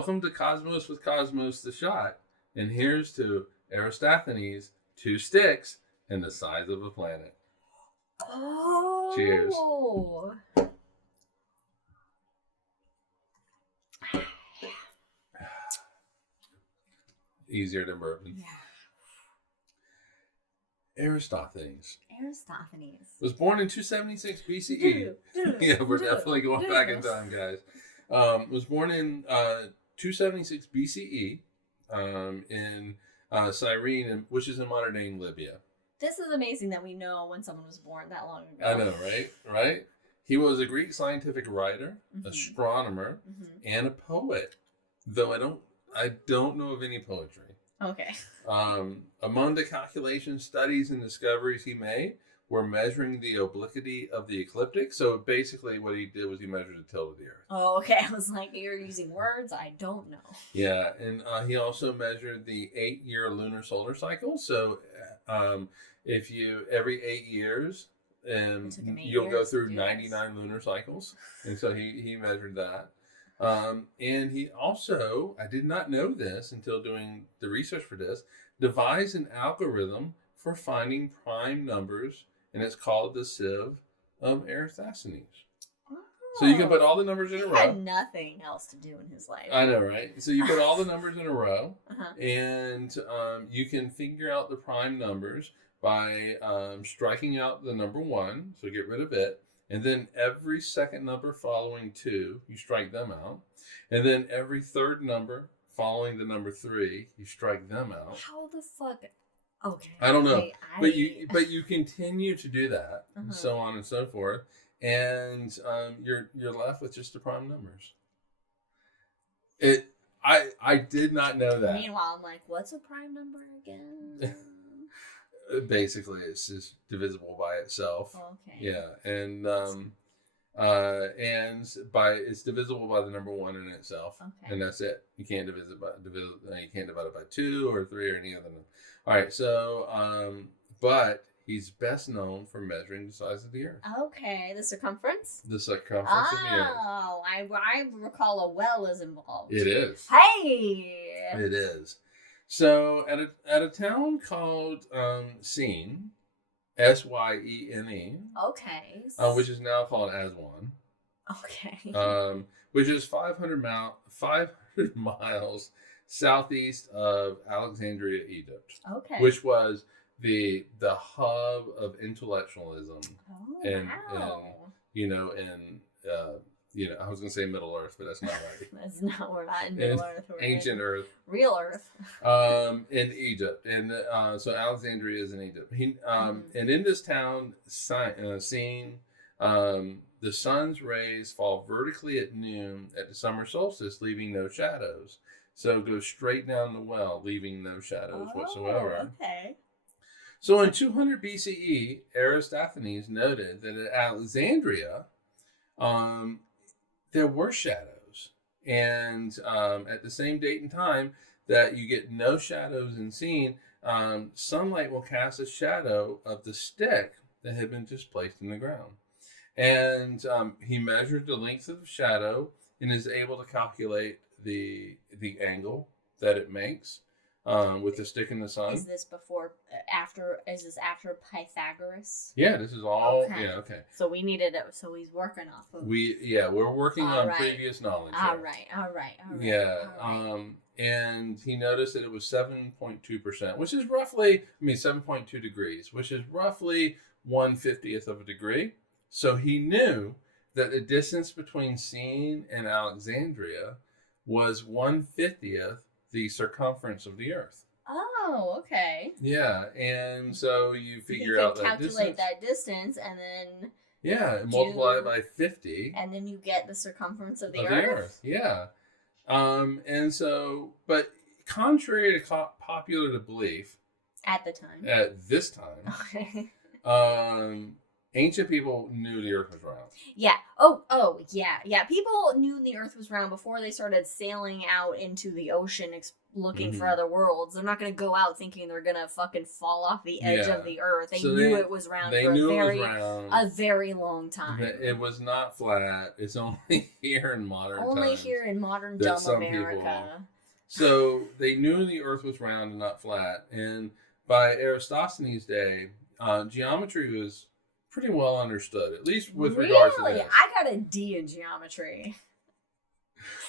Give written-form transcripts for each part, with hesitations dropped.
welcome to Cosmos with Cosmos the Shot. And here's to Eratosthenes, 2 sticks and the size of a planet. Oh. Cheers. Easier than bourbon. Yeah. Eratosthenes was born in 276 BCE. Yeah, we're definitely going back in time, guys. Was born in 276 BCE in Cyrene, which is in modern day Libya. This is amazing that we know when someone was born that long ago. I know, right? Right? He was a Greek scientific writer, astronomer, and a poet. Though I don't know of any poetry. Okay. Among the calculations, studies, and discoveries he made were measuring the obliquity of the ecliptic. So basically what he did was he measured the tilt of the Earth. Oh, okay. I was like, you're using words I don't know. Yeah, and he also measured the 8-year lunar solar cycle. So if you, every 8 years, you'll go through 99 lunar cycles. And so he measured that. And he also, I did not know this until doing the research for this, devised an algorithm for finding prime numbers, and it's called the sieve of Eratosthenes. Oh. So you can put all the numbers in a row. He had nothing else to do in his life. I know, right? So you put all the numbers in a row, and you can figure out the prime numbers by striking out the number 1, so get rid of it. And then every second number following 2, you strike them out. And then every third number following the number 3, you strike them out. How the fuck? Okay. I don't know. But you continue to do that, and so on and so forth. And you're left with just the prime numbers. I did not know that. Meanwhile, I'm like, what's a prime number again? Basically, it's just divisible by itself. Okay. Yeah, and it's divisible by the number 1 in itself, and that's it. You can't divide it by 2 or 3 or any other number. All right, so but he's best known for measuring the size of the Earth. Okay, the circumference. The circumference of the Earth. Oh, I recall a well is involved. It is. Hey. It is. So at a town called Syene, Syene. Okay. Which is now called Aswan. Okay. Which is 500 miles southeast of Alexandria, Egypt. Okay. Which was the hub of intellectualism. Oh, I was going to say Middle Earth, but that's not right. That's not, we're not in Middle Earth. We're ancient Earth. Real Earth. In Egypt. And so Alexandria is in Egypt. And in this town, Syene, the sun's rays fall vertically at noon at the summer solstice, leaving no shadows. So it goes straight down the well, leaving no shadows whatsoever. Okay. So in 200 BCE, Eratosthenes noted that at Alexandria, there were shadows. And at the same date and time that you get no shadows in Syene, sunlight will cast a shadow of the stick that had been just placed in the ground. And he measured the length of the shadow and is able to calculate the angle that it makes with the stick in the sun. Is this after Pythagoras? Yeah, this is all. Okay. Yeah, okay. So we needed it. So he's working off of. We're working on previous knowledge. All right. Yeah. And he noticed that it was 7.2%, which is roughly, 7.2 degrees, which is roughly 1/50th of a degree. So he knew that the distance between Syene and Alexandria was 1/50th the circumference of the Earth. Oh, okay. Yeah, and so you figure out that distance. Calculate that distance, and then and multiply it by 50, and then you get the circumference of the Earth. Yeah, and so, but contrary to popular belief, at the time, at this time, okay. ancient people knew the Earth was round. Yeah. Yeah. People knew the Earth was round before they started sailing out into the ocean looking for other worlds. They're not going to go out thinking they're going to fucking fall off the edge of the Earth. They knew it was round for a very long time. It was not flat. It's only here in modern times. Only here in modern dumb America. So they knew the Earth was round and not flat. And by Eratosthenes' day, geometry was pretty well understood, at least with regards to this. I got a D in geometry.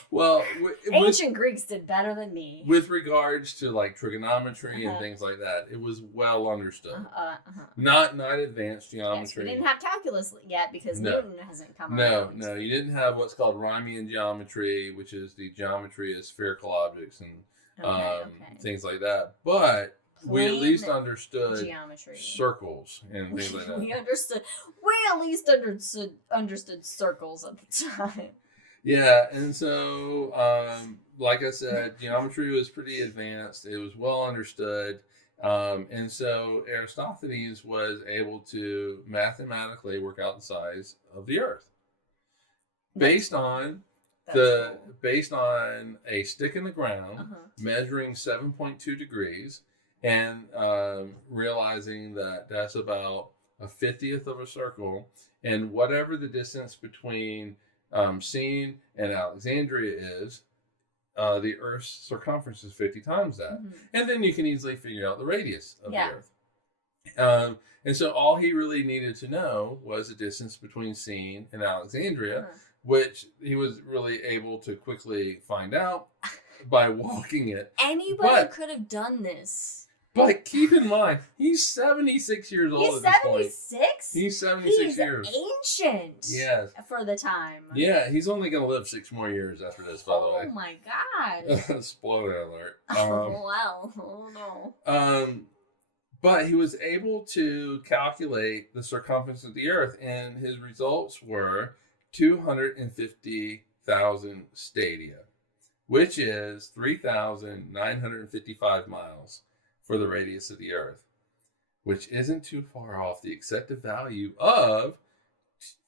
Well, ancient Greeks did better than me. With regards to like trigonometry and things like that, it was well understood. Not advanced geometry. Yes, we didn't have calculus yet because Newton hasn't come around. No, you didn't have what's called Riemann geometry, which is the geometry of spherical objects and things like that. But we at least understood geometry, circles, and things like that. We at least understood circles at the time. Yeah, and so, like I said, geometry was pretty advanced. It was well understood. And so Eratosthenes was able to mathematically work out the size of the Earth based on a stick in the ground measuring 7.2 degrees and realizing that that's about a 50th of a circle, and whatever the distance between Seen and Alexandria is, the Earth's circumference is 50 times that. And then you can easily figure out the radius of the Earth. And so all he really needed to know was the distance between Seen and Alexandria, which he was really able to quickly find out by walking it. Anybody could have done this. But keep in mind, he's 76 years old at this point. He's 76? He's 76 years. He's ancient. Yes. For the time. Yeah, he's only going to live 6 more years after this, by the way. Oh my God. Spoiler alert. Wow. Oh no. But he was able to calculate the circumference of the Earth, and his results were 250,000 stadia, which is 3,955 miles. For the radius of the Earth, which isn't too far off the accepted value of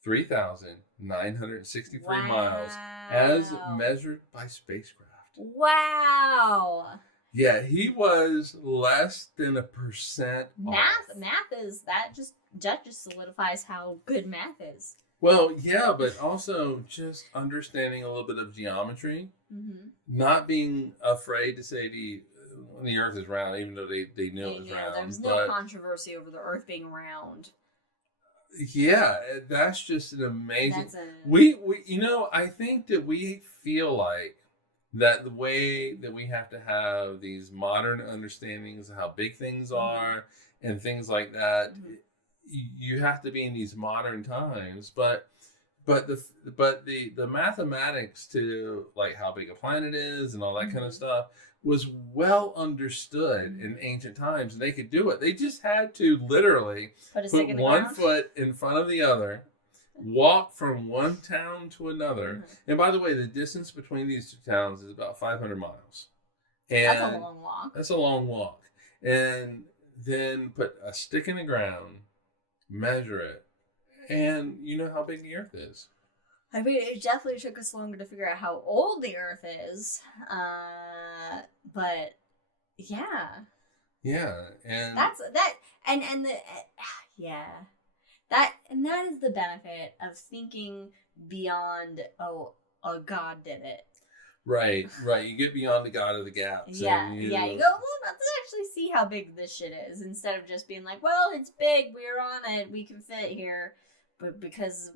3,963 miles as measured by spacecraft. Wow. Yeah, he was less than 1% off. Math is that just solidifies how good math is. Well, yeah, but also just understanding a little bit of geometry, not being afraid to say the Earth is round, even though they knew it was round. There was no controversy over the Earth being round. Yeah, that's just an amazing. We I think that we feel like that the way that we have to have these modern understandings of how big things are and things like that, you have to be in these modern times, but the mathematics to like how big a planet is and all that kind of stuff was well understood in ancient times, and they could do it. They just had to literally put one foot in front of the other, walk from one town to another. And by the way, the distance between these two towns is about 500 miles. And that's a long walk. That's a long walk. And then put a stick in the ground, measure it, and you know how big the Earth is. I mean, it definitely took us longer to figure out how old the Earth is, but yeah, and that is the benefit of thinking beyond. Oh, God did it. Right. You get beyond the God of the gaps. You go, well, let's actually see how big this shit is, instead of just being like, well, it's big, we're on it, we can fit here. But because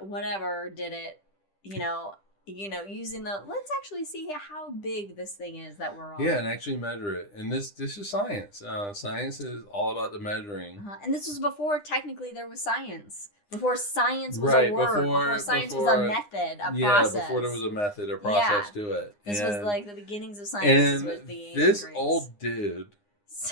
whatever did it, using let's actually see how big this thing is that we're on. Yeah, and actually measure it. And this is science. Science is all about the measuring. And this was before technically there was science. Before science was a word. Before science was a method, a process. Yeah, before there was a method, a process to it. This was like the beginnings of science. With the this Greeks. Old dude.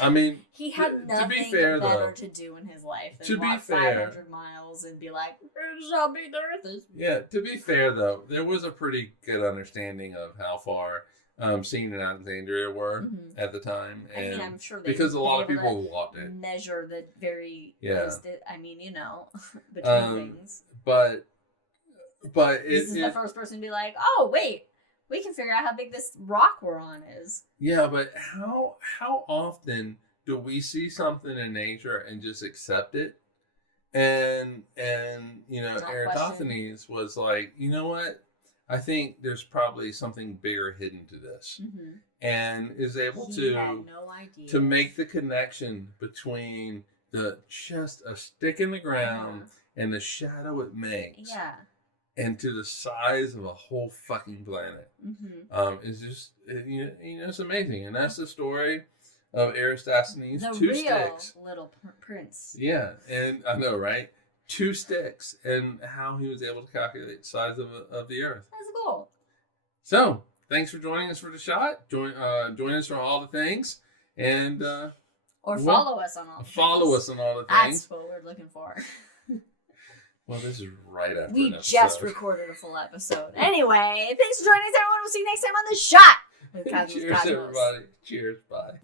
I mean, he had nothing better to do in his life than walk 500 miles and be like, "Here's how big the Earth is." Yeah, to be fair though, there was a pretty good understanding of how far Mm-hmm. in Alexandria were at the time. And I mean, I'm sure because a lot of people loved it. Measure the very, between things. But this is the first person to be like, oh wait, we can figure out how big this rock we're on is. Yeah, but how often do we see something in nature and just accept it? And Eratosthenes was like, you know what? I think there's probably something bigger hidden to this, and is able to make the connection between just a stick in the ground and the shadow it makes, and to the size of a whole fucking planet. Is just it's amazing, and that's the story of Eratosthenes. The two real sticks. Little Prince. Yeah, and I know, right? 2 sticks, and how he was able to calculate the size of the Earth. That's cool. So, thanks for joining us for the shot. Join us for all the things, and follow us on all the things. Follow us on all the things. That's what we're looking for. Well, this is right after we an episode. just recorded a full episode. Anyway, thanks for joining us, everyone. We'll see you next time on The Shot with Cosmos. Cheers, everybody. Cheers. Bye.